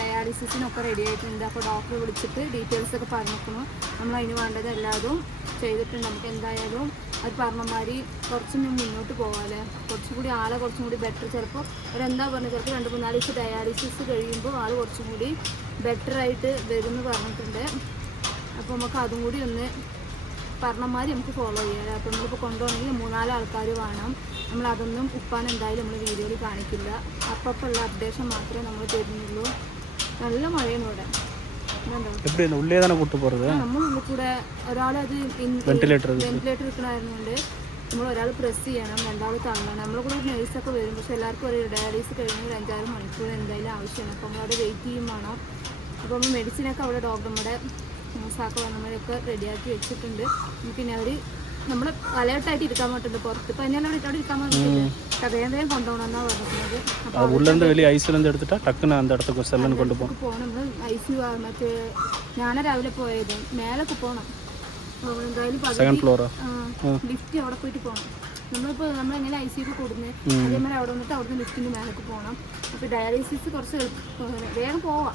ഡയാലിസിസിനൊക്കെ ready ആയിട്ടുണ്ട്. അപ്പോൾ ഡോക്ടറെ വിളിച്ചിട്ട് ഡീറ്റെയിൽസ് ഒക്കെ പറഞ്ഞു പറഞ്ഞിരിക്കുന്നു. നമ്മൾ അതിന് വേണ്ടത് എല്ലാതും ചെയ്തിട്ടുണ്ട്. നമുക്ക് എന്തായാലും അത് പറഞ്ഞമാതിരി കുറച്ചും കൂടി മുന്നോട്ട് പോകാമല്ലേ കുറച്ചും കൂടി ആളെ കുറച്ചും കൂടി ബെറ്റർ ചിലപ്പോൾ അവരെന്താ പറഞ്ഞത്? ചിലപ്പോൾ രണ്ട് മൂന്നാൽ ദിവസം ഡയാലിസിസ് കഴിയുമ്പോൾ ആൾ കുറച്ചും കൂടി ബെറ്റർ ആയിട്ട് വരുമെന്ന് പറഞ്ഞിട്ടുണ്ട്. അപ്പോൾ നമുക്ക് അതും കൂടി ഒന്ന് പറഞ്ഞമാതിരി നമുക്ക് ഫോളോ ചെയ്യാം അപ്പോൾ നമ്മളിപ്പോൾ കൊണ്ടുപോകണമെങ്കിൽ മൂന്നാൽ ആൾക്കാർ വേണം. നമ്മൾ അതൊന്നും ഉപ്പാൻ എന്തായാലും നമ്മൾ വീഡിയോയിൽ കാണിക്കില്ല. അപ്പം ഉള്ള അപ്ഡേഷൻ മാത്രമേ നമ്മൾ തരുന്നുള്ളൂ. നല്ല മഴയാണ് ഇവിടെ ഇതുണ്ടോ எப்படி இந்த உள்ளே தானே கூட்டு போகிறது നമ്മൾ ഉള്ളിൽ കൂടെ ഒരാളത് വെന്റിലേറ്റർ വെന്റിലേറ്റർ എടുക്കണമായിരുന്നുകൊണ്ട് നമ്മൾ ഒരാൾ പ്രസ് ചെയ്യണം രണ്ടാൾ തള്ളണം നമ്മളെ കൂടെ ഒരു നേഴ്സൊക്കെ വരും പക്ഷെ എല്ലാവർക്കും ഒരു ഡയാലിസിസ് കഴിഞ്ഞ് ഒരു അഞ്ചാറ് മണിക്കൂർ എന്തായാലും ആവശ്യമാണ് അപ്പോൾ നമ്മളവിടെ വെയിറ്റ് ചെയ്യും വേണം അപ്പോൾ നമ്മൾ മെഡിസിനൊക്കെ അവിടെ ഡോക്ടർമാരുടെ സാക്ക വന്നവരൊക്കെ റെഡിയാക്കി വെച്ചിട്ടുണ്ട് പിന്നെ അവർ നമ്മൾ അലേർട്ടായിട്ട് ഇരിക്കാൻ പറ്റുന്നുണ്ട് പുറത്ത്. ഇപ്പൊ എന്നെ അവിടെ ഇരിക്കാൻ പറ്റുന്നുണ്ട് വേഗം വേഗം കൊണ്ടുപോകണമെന്നാ പറഞ്ഞത് ഉള്ളന്റെ വലിയ ഐസിലെന്ത് എടുത്തിട്ടാ ടക്കിന് അന്ത അടുത്ത സ്ഥലം കൊണ്ടുപോകും പോകണം നമ്മൾ മറ്റേ ഞാൻ രാവിലെ പോയത്. മേലൊക്കെ പോകണം സെക്കൻഡ് ഫ്ലോറോ ലിഫ്റ്റ് അവിടെ പോയിട്ട് പോകണം നമ്മളിപ്പോൾ നമ്മളെങ്ങനെ ഐ സിയിൽ കൊടുക്കുന്നത് അതേമാതിരി അവിടെ വന്നിട്ട് അവിടുന്ന് ലിഫ്റ്റിന്റെ മേലൊക്കെ പോകണം അപ്പൊ ഡയാലിസിസ് കുറച്ച് വേഗം പോവാം.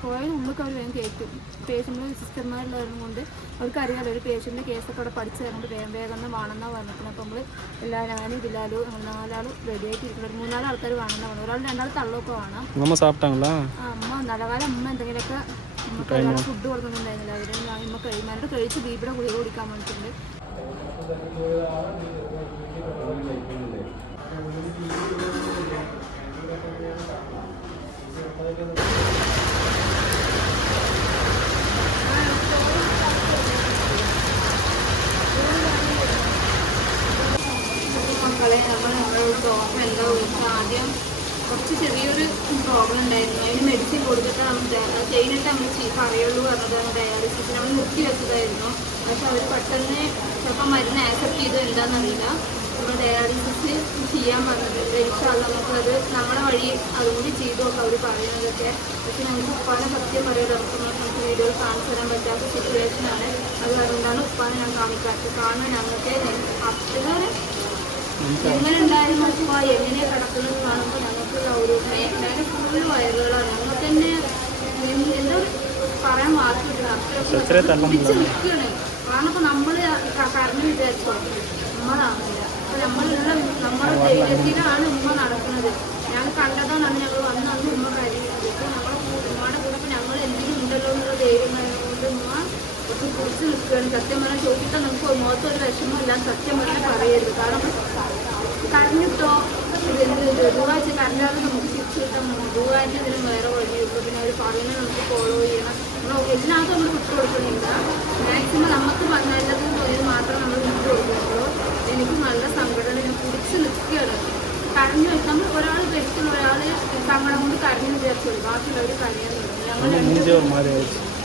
പോയത് ഉള്ളിൽ അവർ വേഗം കയറ്റും പേഷ്യൻ്റ് സിസ്റ്റർമാരുള്ളത് കൊണ്ട് അവർക്ക് അറിയാലോ ഒരു പേഷ്യൻ്റെ കേസൊക്കെ അവിടെ പഠിച്ചു തരുന്നത് വേഗം വേഗം ഒന്ന് വേണമെന്നാണ് പറഞ്ഞിട്ടുണ്ട് അപ്പോൾ നമ്മൾ എല്ലാ ഞാനും ബിലാലും ഞങ്ങൾ നാലാളും റെഡി ആയിട്ട് ഇരിക്കുന്നത് ഒരു മൂന്നാല് ആൾക്കാർ വേണമെന്നാണ് പറഞ്ഞത് ഒരാൾ രണ്ടാൾ തള്ളൊക്കെ വേണം உங்கள் அம்மா சாப்பிட்டாங்களா ആ, അമ്മ നല്ലകാലം അമ്മ എന്തെങ്കിലുമൊക്കെ നമുക്ക് ഫുഡ് കൊടുക്കുന്നുണ്ടായിരുന്നില്ല അവര് അമ്മ കഴിയുമ്പോൾ കഴിച്ച് ബീബിയുടെ ഗുളിക കുടിക്കാൻ വേണ്ടിയിട്ടുണ്ട് മക്കളെ എന്താ ആദ്യം കുറച്ച് ചെറിയൊരു പ്രോബ്ലം ഉണ്ടായിരുന്നു. അതിന് മെഡിസിൻ കൊടുത്തിട്ട് നമ്മൾ ചെയ്യുന്നിട്ട് നമ്മൾ പറയുള്ളൂ പറഞ്ഞതാണ് ഡയാലിസിസ് നമ്മൾ നിർത്തി വെച്ചതായിരുന്നു. പക്ഷെ അവർ പെട്ടെന്ന് ചിലപ്പോൾ മരുന്ന് ആക്സെപ്റ്റ് ചെയ്തു എന്താണെന്നറിയില്ല നമ്മൾ ഡയാലിസിസ് ചെയ്യാൻ പറഞ്ഞിട്ടുണ്ട് ഇഷ്ടമല്ല നമുക്കത് നമ്മുടെ വഴി അതുകൂടി ചെയ്തു നോക്കാം അവർ പറയുന്നതൊക്കെ. പക്ഷെ ഞങ്ങൾക്ക് ഉപ്പാനെ സത്യം പറയുക നമുക്ക് നമുക്ക് വീഡിയോ കാണിച്ചു തരാൻ പറ്റാത്ത സിറ്റുവേഷനാണ് അത് അതുകൊണ്ടാണ് ഉപ്പാനെ ഞാൻ കാണിക്കാത്തത്. കാരണം ഞങ്ങൾക്ക് അത്ര ഉണ്ടായാലും എങ്ങനെ കിടക്കുന്നത്? കാണുമ്പോൾ ഞങ്ങൾക്ക് ഒരു ഞാൻ ഫുള്ള് വയറുകളാണ്. ഞങ്ങൾക്ക് തന്നെ എന്ത് പറയാൻ പിടിച്ച് നിൽക്കുകയാണ്. കാരണം നമ്മൾ കരഞ്ഞു വിചാരിച്ചോ? നമ്മളാണില്ല അപ്പൊ നമ്മളുള്ള നമ്മുടെ ധൈര്യത്തിലാണ് ഉമ്മ നടക്കുന്നത്. ഞാൻ കണ്ടതാണ് ഞങ്ങൾ വന്ന് അന്ന് ഉമ്മ കരയുന്നത് ഇപ്പൊ നമ്മളെ കൂടെ ഉമ്മയുടെ കൂടെ ഇപ്പൊ ഞങ്ങൾ എന്തെങ്കിലും ഉണ്ടല്ലോ എന്നുള്ള ധൈര്യം കൊണ്ട് ഉമ്മ ഒട്ടും പിടിച്ച് നിൽക്കുകയാണ് സത്യം പറഞ്ഞാൽ ചോദിക്കാൻ നമുക്ക് മുഖത്തൊരു വിഷമമില്ല സത്യം പറഞ്ഞാൽ പറയരുത്. കാരണം കരഞ്ഞിട്ടോ ഇത് ദുവാഴ്ച കരഞ്ഞാലും നമുക്ക് ശിക്ഷ കിട്ടാൻ ദുവാഴ്ച ഇതിന് വേറെ വഴിയുള്ളൂ പിന്നെ അവർ പറയുന്നത് നമുക്ക് ഫോളോ ചെയ്യണം. നമ്മൾ എല്ലാതും നമ്മൾ വിട്ടു കൊടുക്കുന്നില്ല. മാക്സിമം നമുക്ക് നല്ലത് തോന്നിയത് മാത്രം നമ്മൾ വിട്ടു കൊടുക്കുന്നുള്ളൂ. എനിക്ക് നല്ല സങ്കടം. ഞാൻ കുടിച്ച് നിൽക്കുകയാണ്. കരഞ്ഞു നമ്മൾ ഒരാൾ പെട്ടെന്ന് ഒരാൾ സങ്കടം കൊണ്ട് കരഞ്ഞു വിചാരിച്ചു ബാക്കിയുള്ളവർ കരയുന്നുണ്ട് ഞങ്ങൾ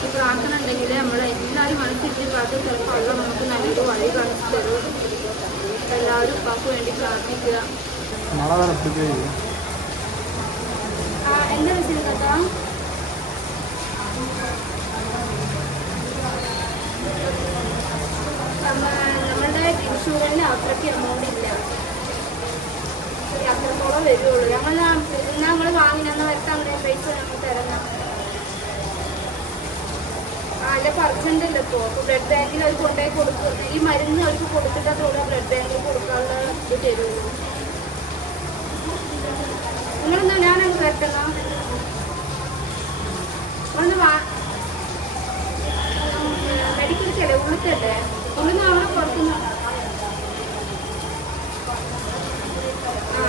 അപ്പോൾ നമ്മൾ എല്ലാവരും മനസ്സിട്ട് പ്രാർത്ഥന ചിലപ്പോൾ അവിടെ നമുക്ക് നല്ലൊരു വഴി കാണിച്ചു തരും. എല്ലാവരും ഉപ്പാക്ക് വേണ്ടി പ്രാർത്ഥിക്കുക. എന്താ വെച്ചിരുന്ന കഥ നമ്മളുടെ ഇൻഷുറൻസിന് അത്രയ്ക്ക് എമൗണ്ട് ഇല്ല. അത്രത്തോളം വരുള്ളൂ. ഞങ്ങൾ ഞങ്ങൾ വാങ്ങിനെന്ന് വരുത്താൻ പൈസ ഞങ്ങൾ തരണം ആ അല്ല അർജന്റ് ഇപ്പോൾ അപ്പോൾ ബ്ലഡ് ബാങ്കിൽ അവർ കൊണ്ടുപോയി കൊടുക്കും ഈ മരുന്ന് അവർക്ക് കൊടുത്തിട്ടത്തോളം ബ്ലഡ് ബാങ്കിൽ കൊടുക്കാനുള്ള ഇത് തരുന്നു നിങ്ങളൊന്ന് ഞാനങ്ങ് വരട്ടെന്നാ ഒന്ന് വാ. മെഡിക്കലിക്കല്ലേ ചെല്ലേ ഉള്ളിത്തല്ലേ അവിടെ പുറത്തുനിന്ന് ആ.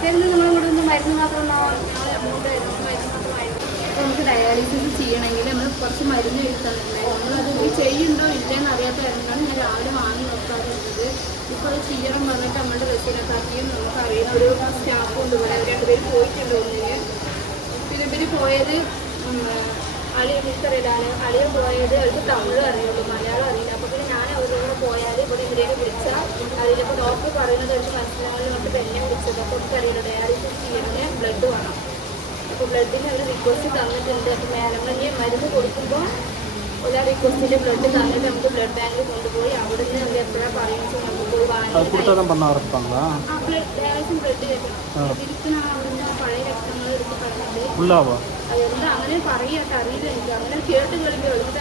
തരുന്നത് നിങ്ങളിവിടെ ഒന്ന് മരുന്ന് മാത്രം എമൗണ്ട് തരുന്നു അപ്പോൾ നമുക്ക് ഡയാലിസിസ് ചെയ്യണമെങ്കിൽ നമ്മൾ കുറച്ച് മരുന്ന് എഴുതാനുണ്ട് നമ്മളത് ചെയ്യുന്നുണ്ടോ ഇല്ലയെന്ന് അറിയാത്ത കാരണമാണ് ഞാൻ രാവിലെ വാങ്ങി നോക്കാറുള്ളത്. ഇപ്പോൾ അത് ചെയ്യണം പറഞ്ഞിട്ട് നമ്മളുടെ ബസ്സിനെക്കാട്ടിയും നമുക്ക് അറിയുന്ന ഒരു സ്റ്റാഫ് ഉണ്ട് ഇവിടെ. അവർ രണ്ടുപേര് പോയിട്ടുണ്ട് ഒന്നിന് പിന്നെ ഇവർ പോയത് അളി എനിക്കറിയില്ല. അളിയ പോയത് അവർക്ക് തമിഴ് അറിയുള്ളൂ. മലയാളം അറിയില്ല. അപ്പോൾ പിന്നെ ഞാൻ അവരുടെ പോയാൽ ഇവിടെ എന്തിനേലും വിളിച്ചാൽ അതിലിപ്പോൾ ഡോക്ടർ പറയുന്നത് അവർക്ക് മനസ്സിലാവില്ല കൊണ്ട് എന്നെ വിളിച്ചത്. അപ്പോൾ എനിക്കറിയില്ല. ഡയാലിസിസ് ചെയ്യണമെങ്കിൽ ബ്ലഡ് വേണം. ബ്ലഡിന് ഒരു റിക്വസ്റ്റ് തന്നിട്ടുണ്ട്. അപ്പോൾ നമ്മളീ മരുന്ന് കൊടുക്കുമ്പോൾ ഒരു റിക്വസ്റ്റിന്റെ ബ്ലഡ് തന്നിട്ട് നമുക്ക് ബ്ലഡ് ബാങ്കിൽ കൊണ്ടുപോയി അവിടെ നിന്ന് അവർ എപ്പോഴാണ് പറയുന്നത് നമുക്ക് പോയി വാങ്ങി ബ്ലഡ് തിരിക്കണം അവിടെ നിന്ന് പഴയ രക്തങ്ങൾ എടുത്ത് പറഞ്ഞിട്ട് എന്താ അങ്ങനെ പറയാത്ത അറിയില്ല എനിക്ക്. അങ്ങനെ കേട്ട് കളിക്കുകയുള്ളൂ ഇത്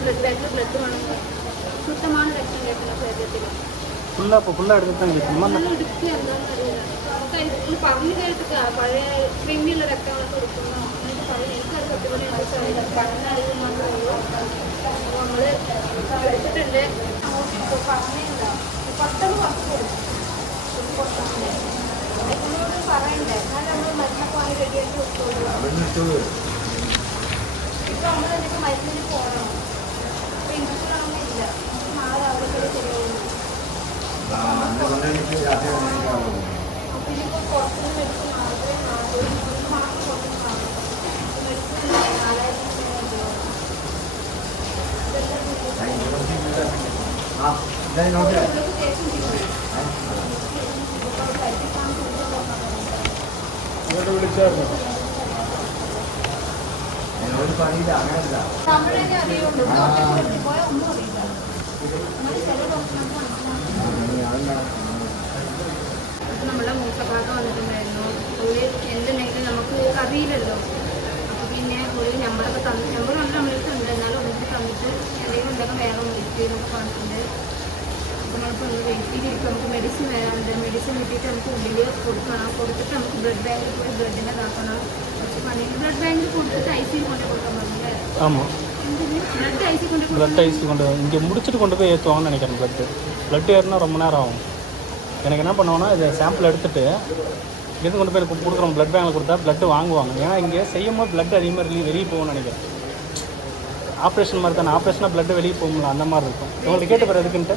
ബ്ലഡ് ബാങ്കിൽ ബ്ലഡ് വേണം ശുദ്ധമാണ് രക്തം കേൾക്കുന്ന ശരീരത്തിൽ ഫുള്ള് അപ്പോൾ പറഞ്ഞു പഴയ പറയണ്ടേ? കാരണം നമ്മൾ മരുന്നൊക്കെ വാങ്ങി റെഡിയാക്കി വെച്ചോളൂ. ഇപ്പം നമ്മൾ എന്നിട്ട് മരുന്നിന് പോകണം ഇവിടെ വിളിച്ചായിരുന്നു നമ്മൾ തന്നെ അറിയുള്ളൂ നമ്മുടെ മൂത്തപ്പാക്ക വന്നിട്ടുണ്ടായിരുന്നു ഒരു എന്തുണ്ടെങ്കിലും നമുക്ക് അറിയില്ലല്ലോ അപ്പോൾ പിന്നെ ഒരു നമ്പറൊക്കെ തന്നു നമ്പർ ഉണ്ട് നമ്മൾക്ക് ഉണ്ട് എന്നാലും ഒന്നിച്ച് തന്നിട്ട് എന്തെങ്കിലും ഉണ്ടെങ്കിൽ വേഗം വിളിച്ച് നമുക്ക് പറഞ്ഞിട്ടുണ്ട് അപ്പോൾ നമുക്ക് ഒന്ന് വെയിറ്റ് ചെയ്തിരിക്കും നമുക്ക് മെഡിസിൻ വരാറുണ്ട് മെഡിസിൻ കിട്ടിയിട്ട് നമുക്ക് ഉള്ളിൽ കൊടുക്കണം കൊടുത്തിട്ട് നമുക്ക് ബ്ലഡ് ബാങ്കിൽ പോയി ബ്ലഡിൻ്റെ ഇതാക്കണം പക്ഷെ പണി ബ്ലഡ് ബാങ്കിൽ കൊടുത്തിട്ട് ഐ സി കൊണ്ടേ കൊടുക്കാൻ പറഞ്ഞില്ലേ ஆமாம் എന്തിന് ബ്ലഡ് ഐ സി കൊണ്ട് பிளட் ஐசி கொண்டு இங்கே முடிச்சுட்டு கொண்டு போய் ஏற்றுவாங்கன்னு நினைக்கிறேன் பிளட்டு ப்ளட் ஏறினா ரொம்ப நேரம் ஆகும். எனக்கு என்ன பண்ணுவோன்னா இதை சாம்பிள் எடுத்துகிட்டு இங்கேருந்து கொண்டு போய் எனக்கு கொடுக்குறோம் ப்ளட் பேங்கில் கொடுத்தா ப்ளட்டு வாங்குவாங்க. ஏன்னா இங்கே செய்யும் போது ப்ளட் அதிகமாக வெளியே வெளியே போகணும்னு நினைக்கிறேன். ஆப்ரேஷன் மாதிரி தானே. ஆப்ரேஷனாக ப்ளட்டு வெளியே போகும்ல அந்த மாதிரி இருக்கும். உங்கள்கிட்ட கேட்டு பாரு எதுக்குன்ட்டு?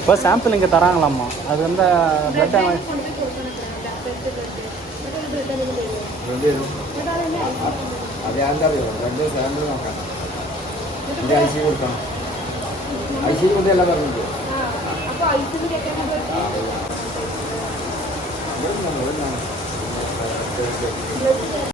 இப்போ சாம்பிள் இங்கே தராங்களாம்மா. அது வந்து ப்ளட் ബാങ്കിൽ ഞാൻ അത് എന്താ അറിയോ രണ്ട് സാമ്പിൾ നോക്കാം ഇത് ഐ സി കൊടുക്കണം ഐ സി കൊടുത്തല്ല പറഞ്ഞത് ആ അപ്പോൾ ഐ സി